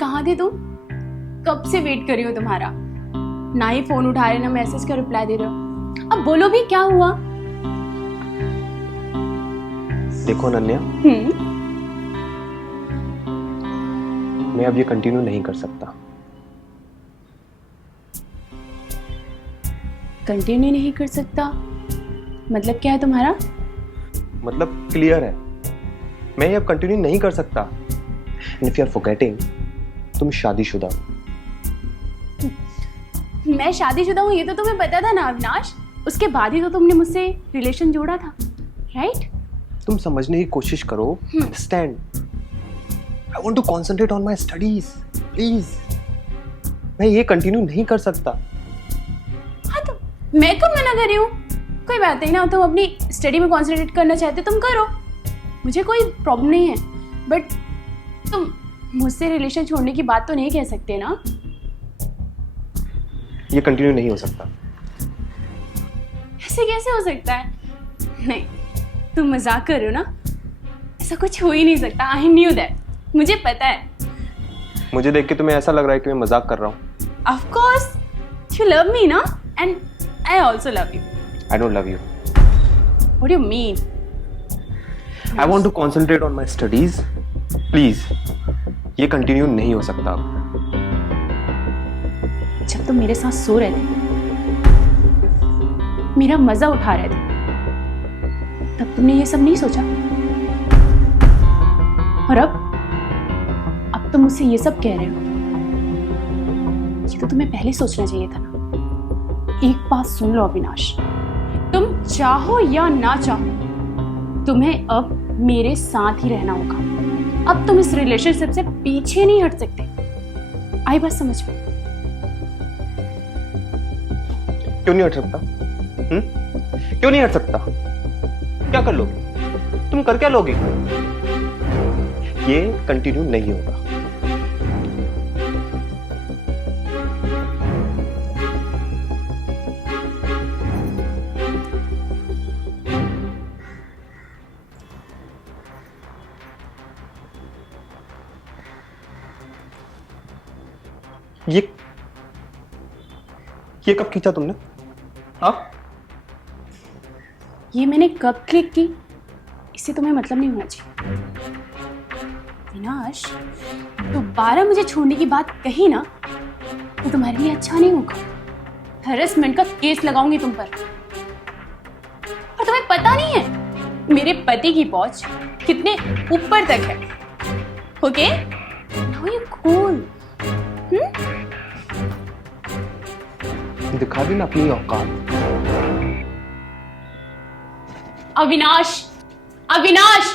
कहाँ थे तुम? कब से वेट कर रही हो तुम्हारा, ना ही फोन उठा रहे ना मैसेज का रिप्लाई दे रहे हो। अब बोलो भी क्या हुआ? देखो अनन्या, मैं अब ये कंटिन्यू नहीं कर सकता। कंटिन्यू नहीं कर सकता मतलब क्या है तुम्हारा? मतलब क्लियर है, मैं ये अब कंटिन्यू नहीं कर सकता। And if you are forgetting, तुम शादीशुदा हो। मैं शादीशुदा हूँ ये तो तुम्हें पता था ना अविनाश, उसके बाद ही तो तुमने मुझसे रिलेशन जोड़ा था, राइट? तुम समझने की कोशिश करो। Understand, I want to concentrate on my studies, please. मैं ये कंटिन्यू नहीं कर सकता। हाँ तो मैं कब मना कर रही हूँ? कोई बात नहीं ना, तुम अपनी स्टडी में कंसंट्रेट करना चाहते तुम करो, मुझे कोई प्रॉब्लम नहीं है। बट तुम मुझसे रिलेशन छोड़ने की बात तो नहीं कह सकते ना। ये कंटिन्यू नहीं हो सकता। ऐसे कैसे हो सकता है? नहीं, तुम मजाक कर रहे हो ना, ऐसा कुछ हो ही नहीं सकता। आई न्यू दैट, मुझे पता है। मुझे देख के तुम्हें ऐसा लग रहा है कि मैं मजाक कर रहा हूँ। Of course you love me ना, and I also love you. I don't love you. What do you mean? I want to concentrate on my studies, please. ये कंटिन्यू नहीं हो सकता। जब तुम मेरे साथ सो रहे थे, मेरा मजा उठा रहे थे, तब तुमने ये सब नहीं सोचा? और अब तुम मुझसे ये सब कह रहे हो? ये तो तुम्हें पहले सोचना चाहिए था ना। एक बात सुन लो अविनाश, तुम चाहो या ना चाहो, तुम्हें अब मेरे साथ ही रहना होगा। अब तुम इस रिलेशनशिप से पीछे नहीं हट सकते। आई बात समझ में? क्यों नहीं हट सकता? क्यों नहीं हट सकता? क्या कर लोगे? तुम कर क्या लोगे? ये कंटिन्यू नहीं होगा। ये कब खींचा तुमने? हाँ? ये मैंने कब क्लिक की, इससे तुम्हें मतलब नहीं होना चाहिए। विनाश, दोबारा मुझे छोड़ने की बात कही ना तो तुम्हारे लिए अच्छा नहीं होगा। हैरेसमेंट का केस लगाऊंगी तुम पर। और तुम्हें पता नहीं है मेरे पति की पहुंच कितने ऊपर तक है। ओके? Now you cool. दिखा दी ना अपनी औकात। अविनाश, अविनाश!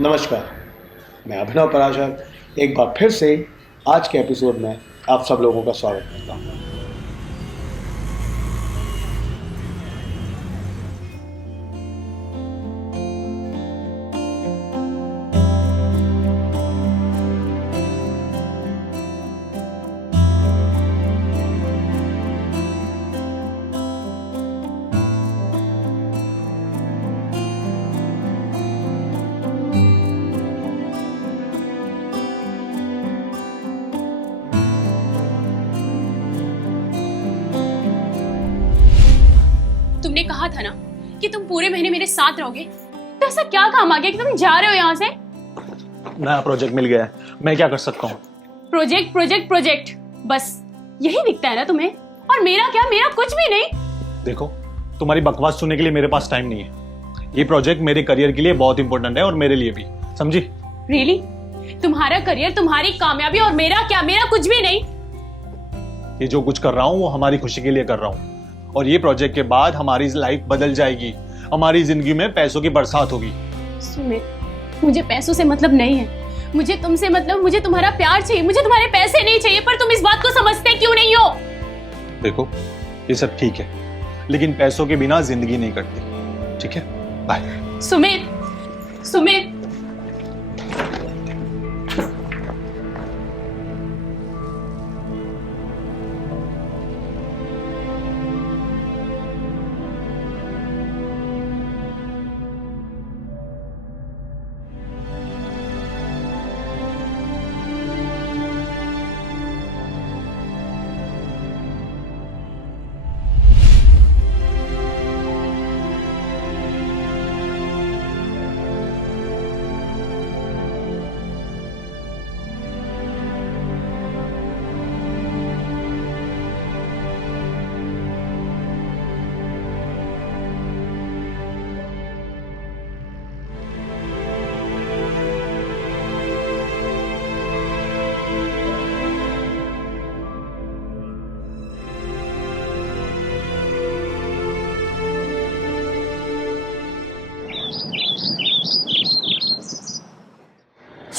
नमस्कार, मैं अभिनव पराशर एक बार फिर से आज के एपिसोड में आप सब लोगों का स्वागत करता हूँ। तुमने कहा था ना कि तुम पूरे महीने मेरे साथ रहोगे, तो ऐसा क्या काम आ गया कि तुम जा रहे हो यहाँ से? नया प्रोजेक्ट मिल गया है, मैं क्या कर सकता हूँ? प्रोजेक्ट प्रोजेक्ट प्रोजेक्ट, बस यही दिखता है ना तुम्हें? और मेरा क्या? मेरा कुछ भी नहीं। देखो, तुम्हारी बकवास सुनने के लिए मेरे पास टाइम नहीं है। ये प्रोजेक्ट मेरे करियर के लिए बहुत इंपॉर्टेंट है और मेरे लिए भी, समझी? रियली? तुम्हारा करियर, तुम्हारी कामयाबी, और मेरा क्या? मेरा कुछ भी नहीं। ये जो कुछ कर रहा हूँ वो हमारी खुशी के लिए कर रहा हूँ, और ये प्रोजेक्ट के बाद हमारी लाइफ बदल जाएगी। हमारी जिंदगी में पैसों की बरसात होगी। सुमित, मुझे पैसों से मतलब नहीं है, मुझे तुमसे मतलब, मुझे तुम्हारा प्यार चाहिए, मुझे तुम्हारे पैसे नहीं चाहिए। पर तुम इस बात को समझते क्यों नहीं हो? देखो, ये सब ठीक है, लेकिन पैसों के बिना जिंदगी नहीं कटती। ठीक है, बाय। सुमित, सुमित,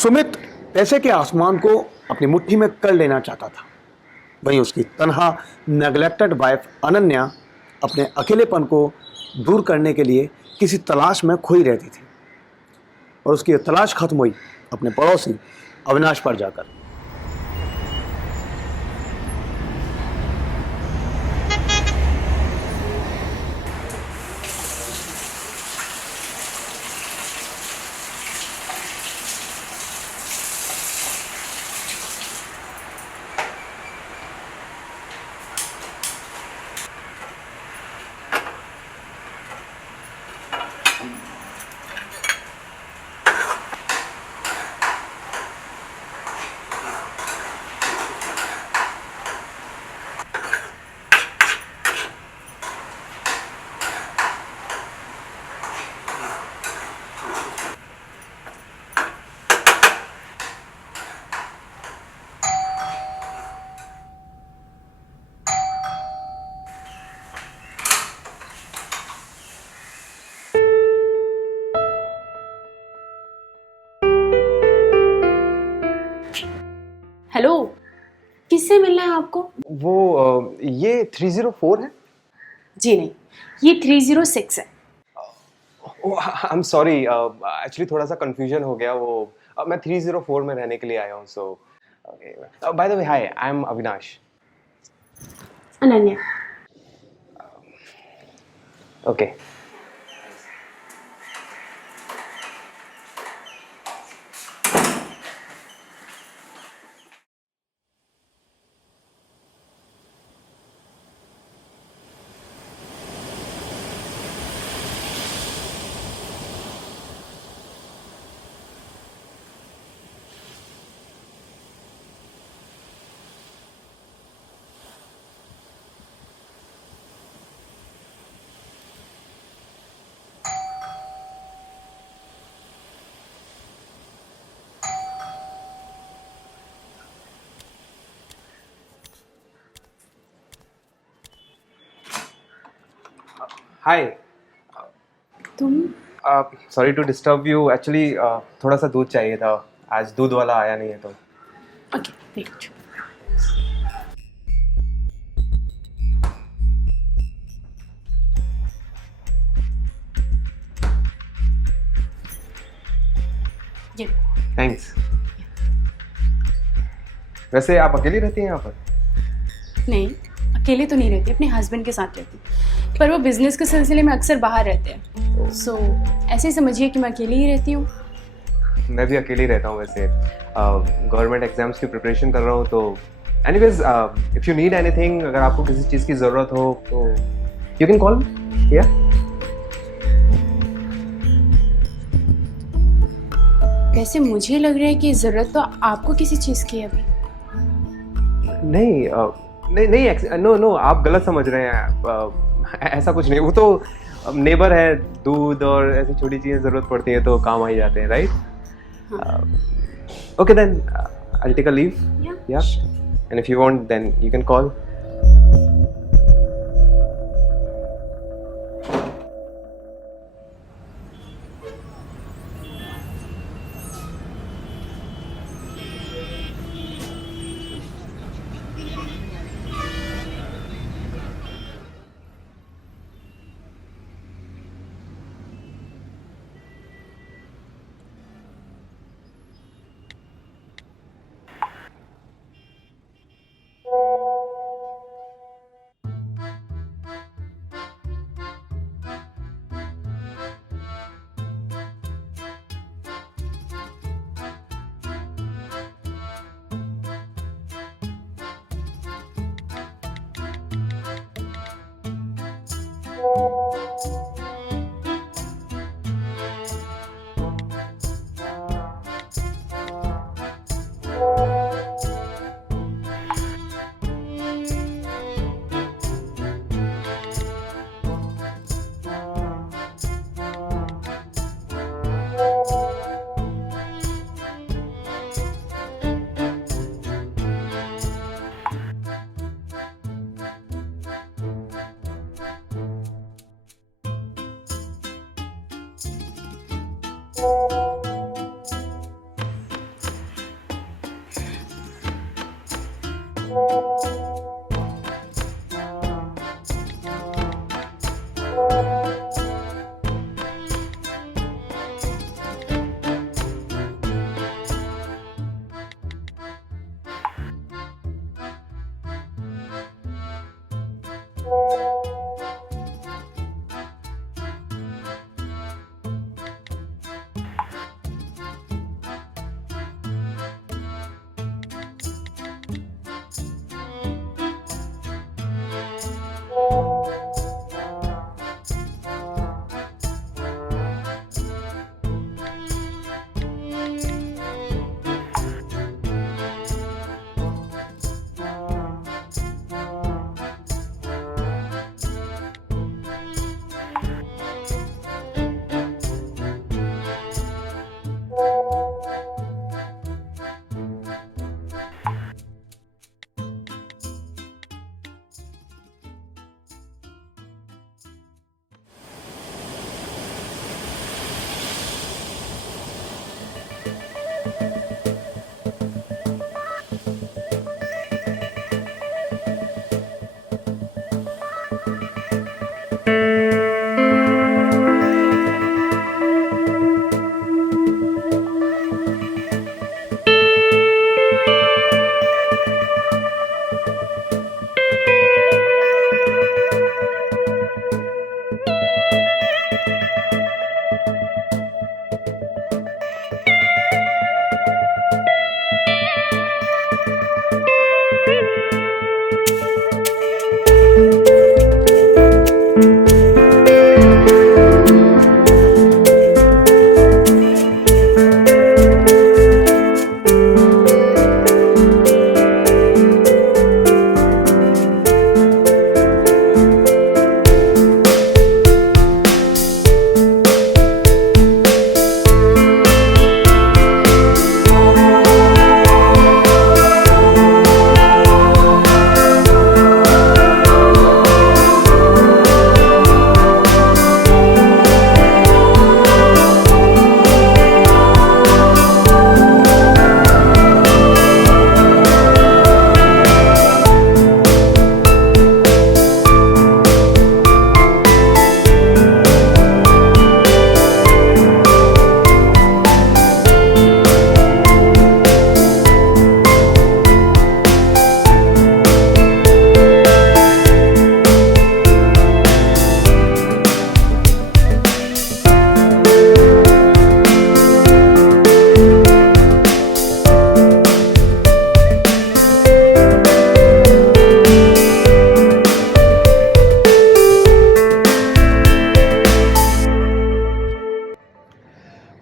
सुमित पैसे के आसमान को अपनी मुट्ठी में कर लेना चाहता था, वहीं उसकी तनहा नेग्लेक्टेड वाइफ अनन्या अपने अकेलेपन को दूर करने के लिए किसी तलाश में खोई रहती थी। और उसकी ये तलाश खत्म हुई अपने पड़ोसी अविनाश पर जाकर। हेलो, किससे मिलना है आपको? वो ये 304 है। जी नहीं, ये 306 है। आई एम सॉरी, एक्चुअली थोड़ा सा कंफ्यूजन हो गया। वो मैं 304 में रहने के लिए आया हूँ। So by the way, hi, I am Avinash. Ananya. Okay. Hi, तुम? Sorry to disturb you. Actually थोड़ा सा दूध चाहिए था, आज दूध वाला आया नहीं है तो। Okay, wait. ये थैंक्स। वैसे आप अकेली रहती हैं यहाँ पर? नहीं, अकेले तो नहीं रहती, अपने हस्बैंड के साथ रहती, पर वो बिजनेस के सिलसिले में अक्सर बाहर रहते हैं। सो ऐसे ही समझिए कि मैं अकेली ही रहती हूँ। मैं भी अकेले ही रहता हूँ वैसे। गवर्नमेंट एग्जाम्स की प्रिपरेशन कर रहा हूँ तो anyways, if you need anything, अगर आपको किसी चीज़ की ज़रूरत हो तो यू कैन कॉल। या वैसे मुझे लग रहा है कि ज़रूरत तो आपको किसी चीज़ की है अभी। नहीं, नहीं नहीं, नो, आप गलत समझ रहे हैं। ऐसा कुछ नहीं। वो तो नेबर है, दूध और ऐसी छोटी चीज़ें ज़रूरत पड़ती है तो काम आ ही जाते हैं, right? Okay then, I take a leave. Yeah and if you want then you can call.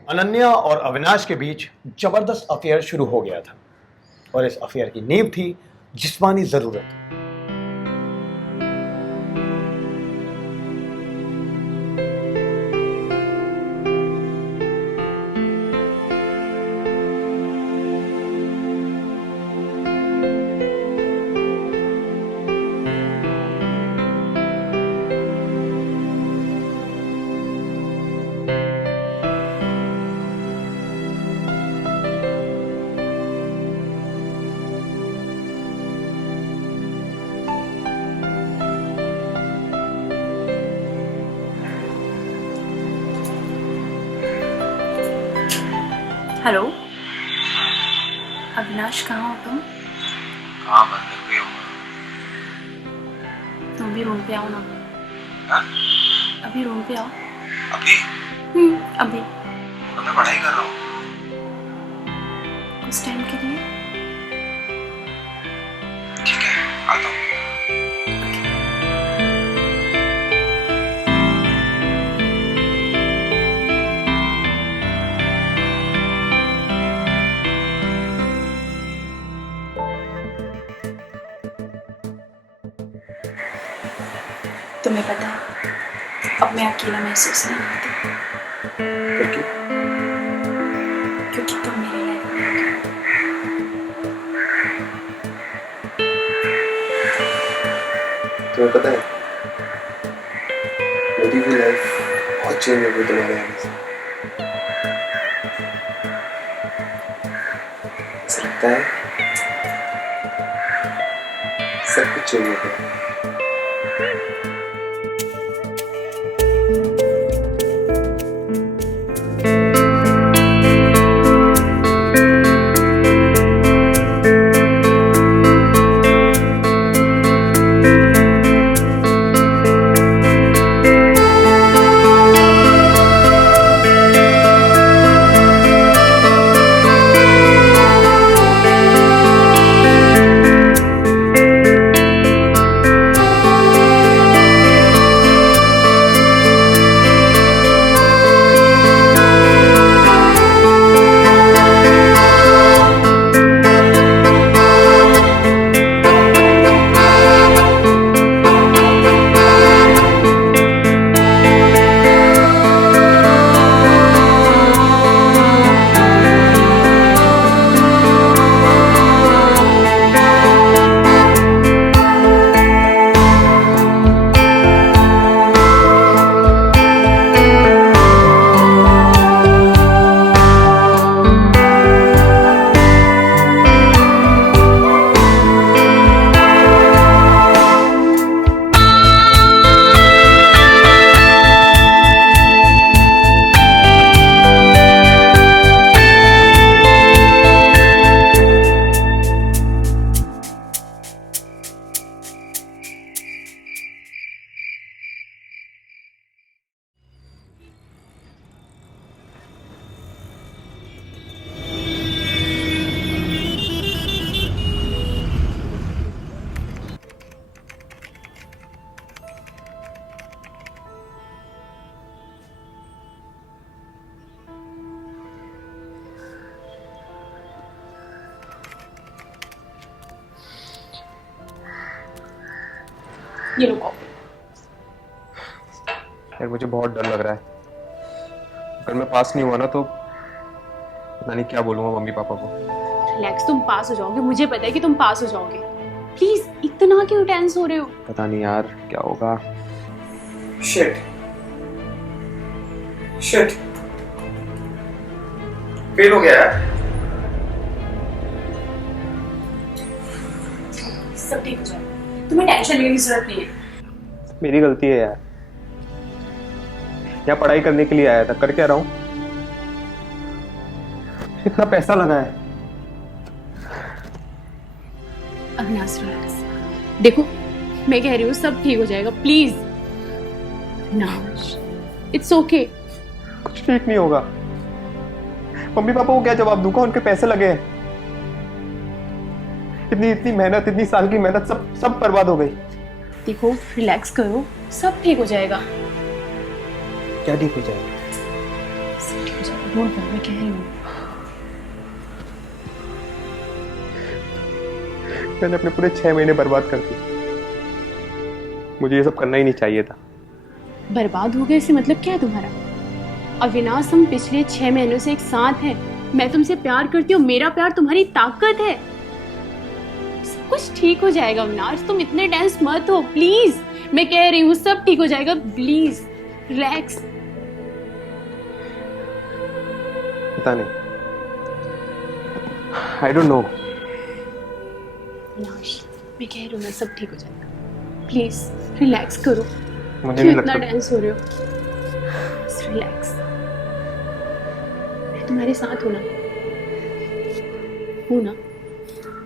Ananya और अविनाश के बीच जबरदस्त अफेयर शुरू हो गया था और इस अफेयर की नींव थी जिस्मानी जरूरत। हेलो अविनाश, कहाँ हो तुम? हाँ मंदिर पे हूँ। तुम भी रूम पे आओ ना। हाँ? अभी रूम पे आओ। अभी? अभी तो मैं पढ़ाई कर रहा हूँ। कुछ टाइम के लिए। ठीक है, आता हूँ। तुम्हें पता है, अब मैं अकेला महसूस नहीं करती। क्योंकि तुम मेरी लाइफ में हो। तुम्हें पता है, मेरी भी लाइफ बहुत चेंज हो गई तुम्हारे आने से। ऐसा लगता है सब कुछ चाहिए था। ये लो कॉफी। यार मुझे बहुत डर लग रहा है, अगर मैं पास नहीं हुआ ना तो पता नहीं क्या बोलूँगा मम्मी पापा को। रिलैक्स, तुम पास हो जाओगे, मुझे पता है कि तुम पास हो जाओगे। प्लीज इतना क्यों टेंस हो रहे हो? पता नहीं यार क्या होगा। शिट शिट, फेल हो गया है। सब ठीक हो जाएगा, तुम्हें टेंशन लेने की जरूरत नहीं है। मेरी गलती है यार, यहाँ पढ़ाई करने के लिए आया था, कर क्या रहा हूँ? इतना पैसा लगा है। अविनाश रिलैक्स, देखो मैं कह रही हूँ सब ठीक हो जाएगा, प्लीज। Avinash it's okay. कुछ ठीक नहीं होगा। मम्मी पापा को क्या जवाब दूंगा? उनके पैसे लगे हैं, इतनी मेहनत, इतनी साल की मेहनत सब बर्बाद हो गई। देखो रिलैक्स करो, सब ठीक हो जाएगा। क्या ठीक हो जाएगा? सब ठीक हो जाएगा, डोंट वरी, मैं कह रही हूँ। मैंने अपने पूरे 6 महीने बर्बाद कर दिए। मुझे ये सब करना ही नहीं चाहिए था। बर्बाद हो गए इससे मतलब क्या है तुम्हारा? अविनाश, हम पिछले 6 महीनों से एक साथ हैं। मैं तुमसे प्यार करती हूँ, मेरा प्यार तुम्हारी ताकत है। सब कुछ ठीक हो जाएगा अविनाश, तुम इतने टेंस मत हो प्लीज। मैं कह रही हूँ सब ठीक हो जाएगा, प्लीज रिलैक्स। पता नहीं, आई डोंट नो। अविनाश मैं कह रही हूँ ना सब ठीक हो जाएगा, प्लीज रिलैक्स करो। मुझे क्यों नहीं इतना लगता। टेंस हो रहे हो? रिलैक्स, मैं तुम्हारे साथ हूं ना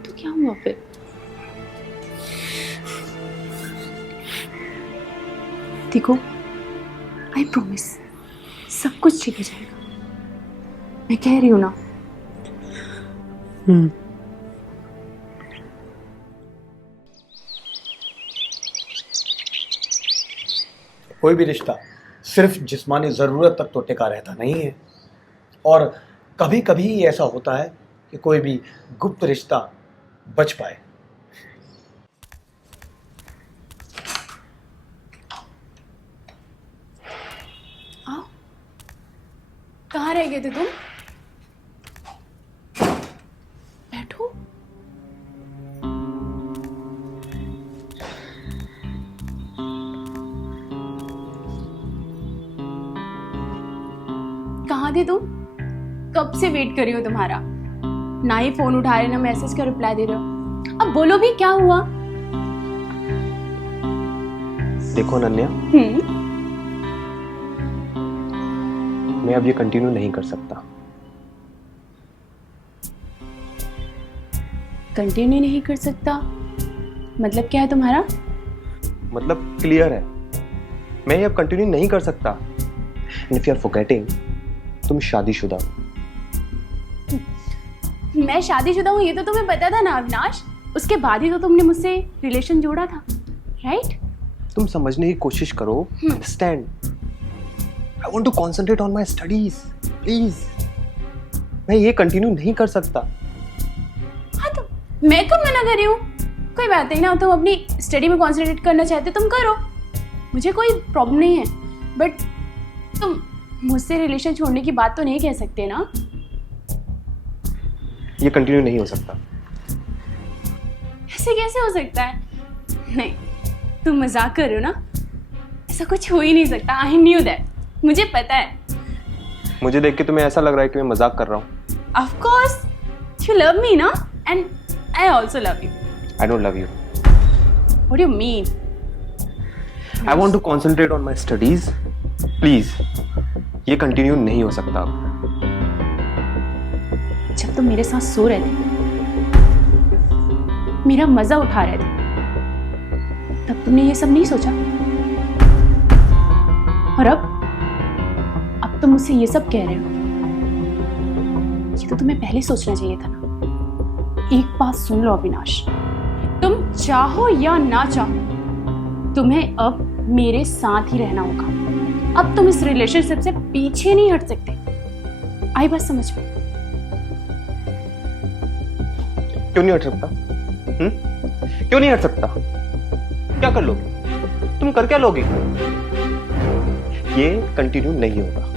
तो क्या हुआ फिर? देखो आई प्रॉमिस सब कुछ ठीक हो जाएगा, मैं कह रही हूं ना। कोई भी रिश्ता सिर्फ जिस्मानी ज़रूरत तक तो टिका रहता नहीं है, और कभी कभी ऐसा होता है कि कोई भी गुप्त रिश्ता बच पाए। आओ, कहाँ रह गए थे तुम? बैठो। कहाँ थे तुम? कब से वेट कर रही हो तुम्हारा, ना ही फोन उठा रहे ना मैसेज का रिप्लाई दे रहे हो। अब बोलो भी क्या हुआ? देखो अनन्या, मैं अब ये कंटिन्यू नहीं कर सकता। कंटिन्यू नहीं कर सकता मतलब क्या है तुम्हारा? मतलब क्लियर है, मैं ये अब कंटिन्यू नहीं कर सकता। And if you are forgetting, तुम शादीशुदा हो। मैं शादीशुदा हूँ ये तो तुम्हें पता था ना अविनाश, उसके बाद ही तो तुमने मुझसे रिलेशन जोड़ा था, राइट? तुम समझने की कोशिश करो, understand. I want to concentrate on my studies, please. मैं ये कंटिन्यू नहीं कर सकता। हाँ तो मैं कब मना कर रही हूँ? कोई बात नहीं ना, तुम अपनी स्टडी में कंसंट्रेट करना चाहते हो तुम करो, मुझे कोई प्रॉब्लम नहीं है। बट तुम मुझसे रिलेशन छोड़ने की बात तो नहीं कह सकते ना। ये कंटिन्यू नहीं हो सकता। ऐसे कैसे हो सकता है? नहीं, तुम मजाक कर रहे हो ना, ऐसा कुछ हो ही नहीं सकता। आई न्यू दैट, मुझे पता है। मुझे देख के तुम्हें ऐसा लग रहा है कि मैं मजाक कर रहा हूँ। Of course you love me ना, and I also love you. I don't love you. What do you mean? I want to concentrate on my studies, please. ये कंटिन्यू नहीं हो सकता। जब तुम मेरे साथ सो रहे थे, मेरा मजा उठा रहे थे, तब तुमने ये सब नहीं सोचा। और अब तुम मुझसे ये सब कह रहे हो। ये तो तुम्हें पहले सोचना चाहिए था ना। एक बात सुन लो अविनाश, तुम चाहो या ना चाहो, तुम्हें अब मेरे साथ ही रहना होगा। अब तुम इस रिलेशनशिप से पीछे नहीं हट सकते। आई बात समझ में? क्यों नहीं हट सकता? क्यों नहीं हट सकता? क्या कर लोगे? तुम कर क्या लोगे? ये कंटिन्यू नहीं होगा।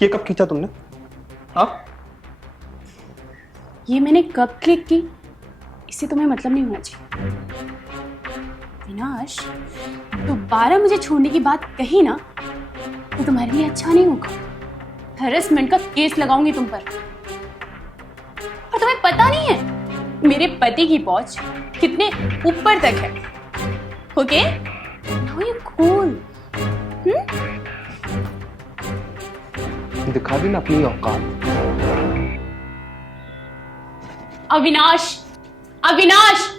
ये कब खींचा तुमने? हाँ? ये मैंने कब क्लिक की, इससे तुम्हें मतलब नहीं होना चाहिए। विनाश, दोबारा मुझे छोड़ने की बात कही ना तो तुम्हारे लिए अच्छा नहीं होगा। हैरेसमेंट का केस लगाऊंगी तुम पर। और तुम्हें पता नहीं है मेरे पति की पहुंच कितने ऊपर तक है। ओके? Now you cool. दिखा दी ना अपनी औकात। अविनाश, अविनाश!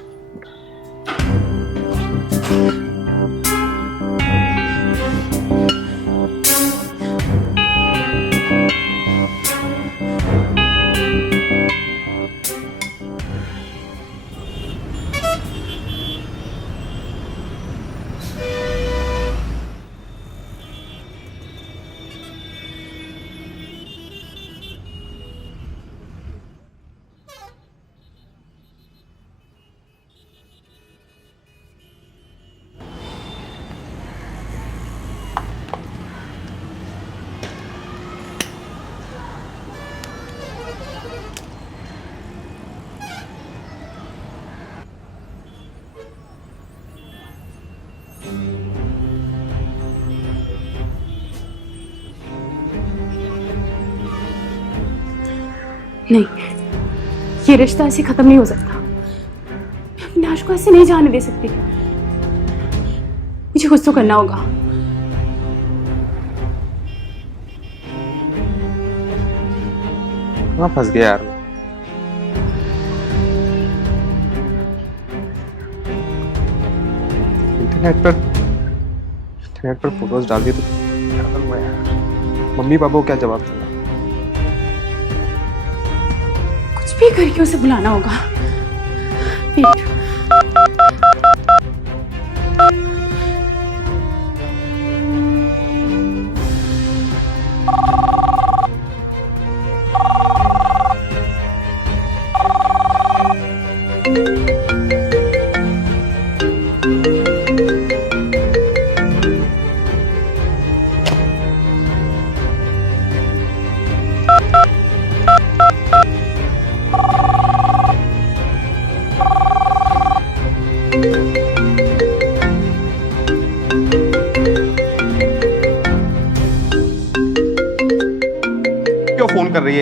नहीं, ये रिश्ता ऐसे खत्म नहीं हो सकता। मैं अविनाश को ऐसे नहीं जाने दे सकती। मुझे कुछ तो करना होगा। हाँ, फंस गया यार। इंटरनेट पर फोटोज डाल दिए तो क्या करूँगा यार? मम्मी पापा को क्या जवाब दूंगा? कुछ भी करके उसे बुलाना होगा। वेट।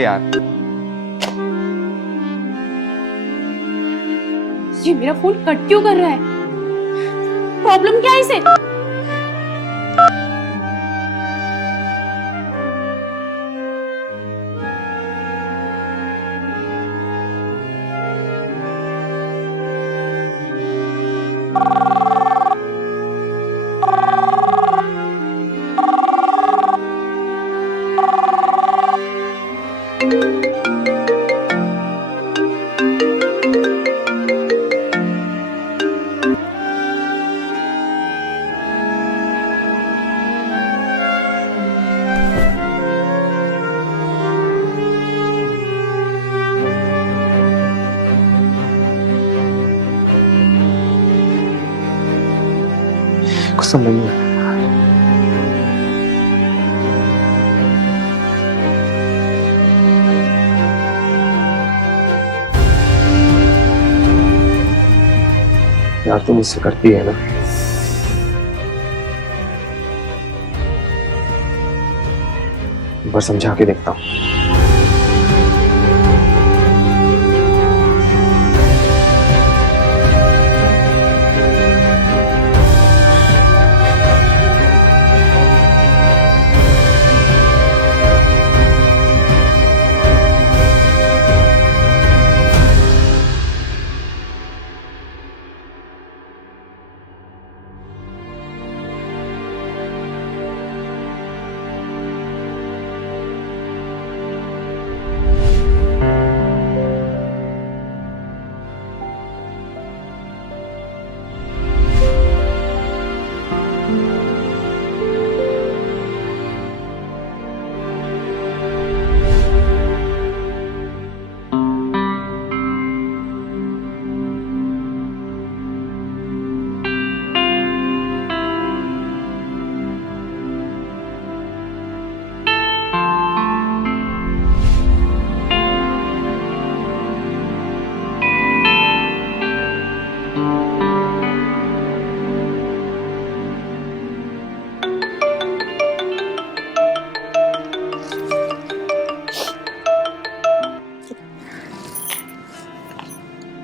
यार। ये मेरा फोन कट क्यों कर रहा है? प्रॉब्लम क्या है इसे? कुछ समझ नहीं आ रहा। यार तुम मुझसे करती है ना, एक बार समझा के देखता हूँ।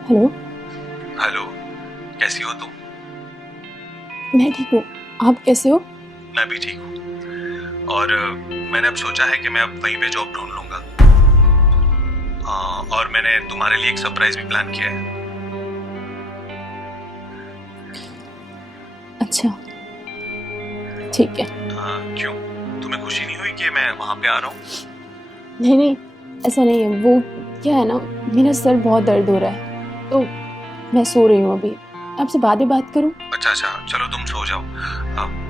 हेलो, हेलो, कैसी हो तुम? मैं ठीक हूँ। आप कैसे हो? मैं भी ठीक हूँ। और मैंने अब सोचा है कि मैं अब वहीं पे जॉब ढूंढ लूंगा। और मैंने तुम्हारे लिए एक सरप्राइज भी प्लान किया है। अच्छा, ठीक है। क्यों, तुम्हें खुशी नहीं हुई कि मैं वहां पे आ रहा हूँ? नहीं नहीं, ऐसा नहीं है। वो क्या है ना, मेरा सर बहुत दर्द हो रहा है, तो मैं सो रही हूँ अभी। आपसे बाद में बात करूँ? अच्छा, चलो तुम सो जाओ।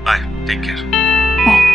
Bye, take care. Bye.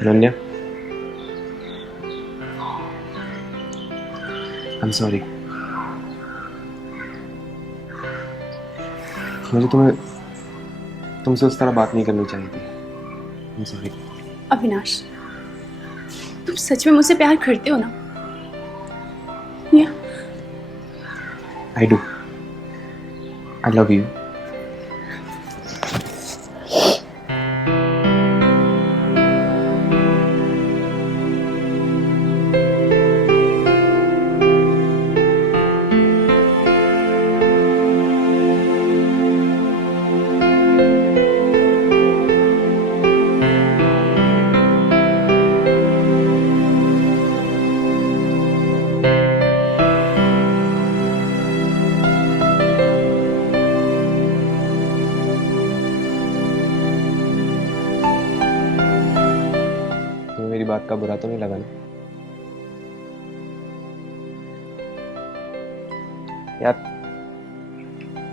Ananya, I'm sorry. मुझे तुमसे उस तरह बात नहीं करनी चाहिए थी। I'm sorry. अविनाश, तुम सच में मुझसे प्यार करते हो ना? या I do. I love you. मेरी बात का बुरा तो नहीं लगा ना? यार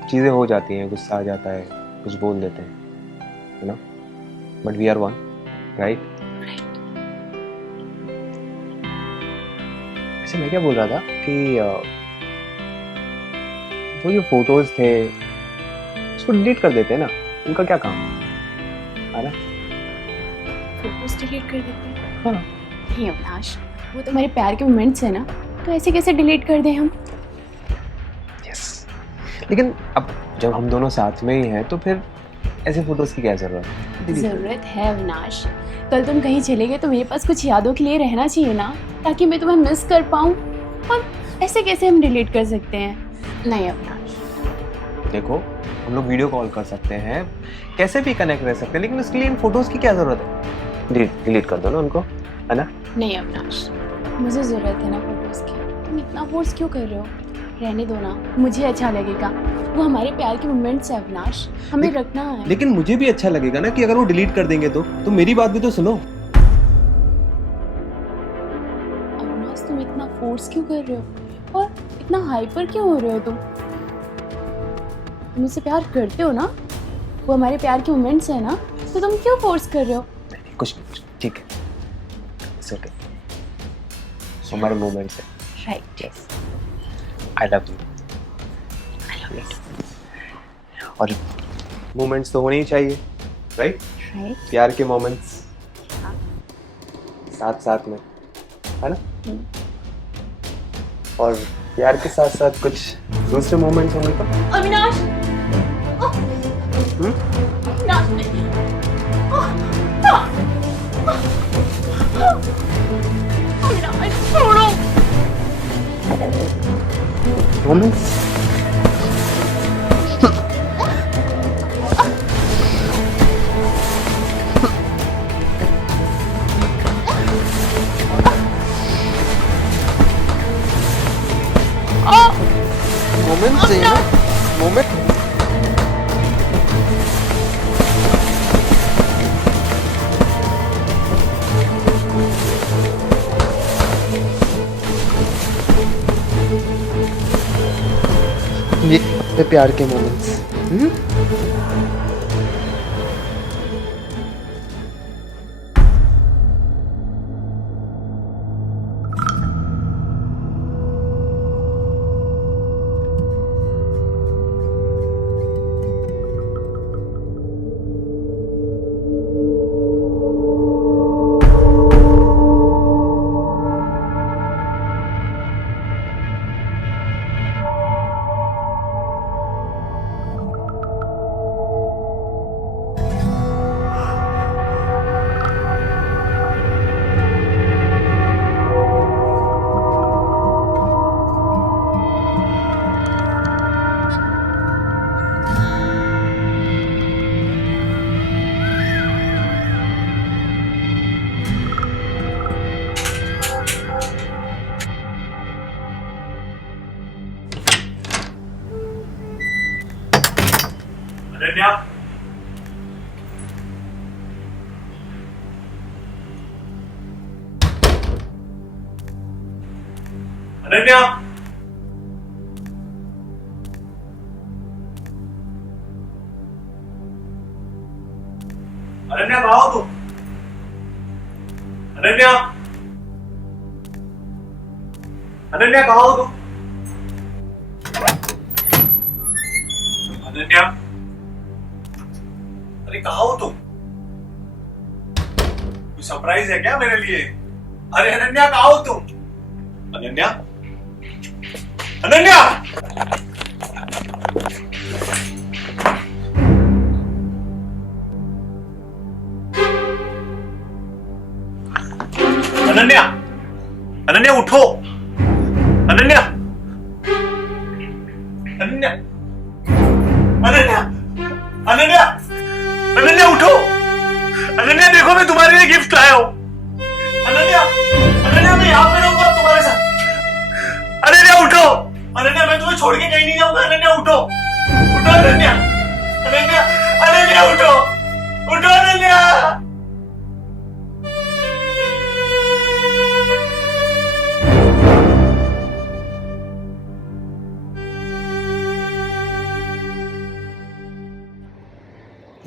चीज़ें हो जाती हैं, गुस्सा आ जाता है, कुछ बोल देते हैं, you know, but we are one, right? अच्छा, मैं क्या बोल रहा था कि वो जो फोटोज थे उसको डिलीट कर देते हैं ना, उनका क्या काम है ना? फोटोज डिलीट कर देते हैं? हाँ। नहीं अविनाश, वो तो हमारे प्यार के मोमेंट्स है ना, तो ऐसे कैसे डिलीट कर दें हम? यस, लेकिन अब जब हम दोनों साथ में ही हैं तो फिर ऐसे फोटोज की क्या जरूरत है? ज़रूरत है अविनाश। कल तुम कहीं चले गए तो मेरे पास कुछ यादों के लिए रहना चाहिए ना, ताकि मैं तुम्हें मिस कर पाऊँ। और ऐसे कैसे हम डिलीट कर सकते हैं? नहीं अविनाश। देखो, हम लोग वीडियो कॉल कर सकते हैं, कैसे भी कनेक्ट रह सकते हैं, लेकिन उसके लिए इन फोटोज की क्या जरूरत है? डिलीट कर दो ना उनको, है ना? नहीं अविनाश, मुझे ज़रूरत है ना फोटोज़ की। तुम इतना फोर्स क्यों कर रहे हो? रहने दो ना, मुझे अच्छा लगेगा। वो हमारे प्यार के मोमेंट्स है अविनाश, हमें रखना है। लेकिन मुझे भी अच्छा लगेगा ना कि अगर वो डिलीट कर देंगे तो मेरी बात भी तो सुनो। अविनाश, तुम इतना फोर्स क्यों कर रहे हो और इतना हाइपर क्यों हो रहे हो? तुम मुझसे प्यार करते हो ना? वो हमारे प्यार के मोमेंट्स है ना, तो तुम क्यों फोर्स कर रहे हो? नहीं, कुछ ठीक है, इट्स ओके, हमारे मोमेंट्स है। Right, yes, I love you, I love it. और मोमेंट्स तो होने ही चाहिए, राइट? राइट, प्यार के मोमेंट्स साथ साथ में, है ना? और प्यार के साथ साथ कुछ दूसरे मोमेंट्स होंगे तो? अविनाश, अविनाश नहीं। अविनाश छोड़ो। मोमेंट्स मोमेंट्स है ना, मोमेंट। ये अपने प्यार के मोमेंट्स। अनन्या, अनन्या, अनन्या कहाँ हो तुम? अनन्या, अनन्या कहाँ हो तुम? अनन्या, अरे कहाँ हो तुम? कोई सरप्राइज है क्या मेरे लिए? अरे अनन्या कहाँ हो तुम? अनन्या, अनन्या, अनन्या, अनन्या उठो, अनन्या, अनन्या, अनन्या, अनन्या, अनन्या उठो, अनन्या देखो मैं तुम्हारे लिए गिफ्ट लाया हूं। अनन्या, अनन्या मैं यहाँ पे रहूंगा तुम्हारे साथ। अनन्या उठो, अनन्या मैं तुम्हें छोड़ के कहीं नहीं जाऊंगा। अनन्या उठो, उठो अनन्या, अनन्या, अनन्या उठो, उठो अनन्या।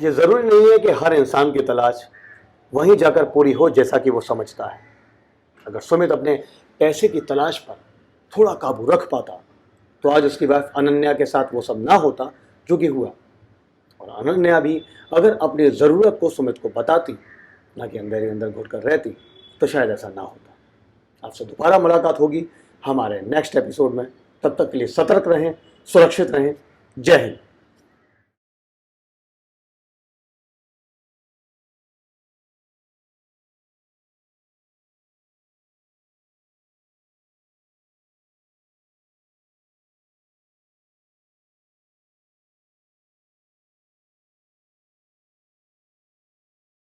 ये ज़रूरी नहीं है कि हर इंसान की तलाश वहीं जाकर पूरी हो जैसा कि वो समझता है। अगर सुमित अपने पैसे की तलाश पर थोड़ा काबू रख पाता तो आज उसकी वाइफ अनन्या के साथ वो सब ना होता जो कि हुआ, और अनन्या भी अगर अपनी ज़रूरत को सुमित को बताती, ना कि अंदर ही अंदर घुट कर रहती, तो शायद ऐसा ना होता। आपसे दोबारा मुलाकात होगी हमारे नेक्स्ट एपिसोड में। तब तक के लिए सतर्क रहें, सुरक्षित रहें। जय हिंद।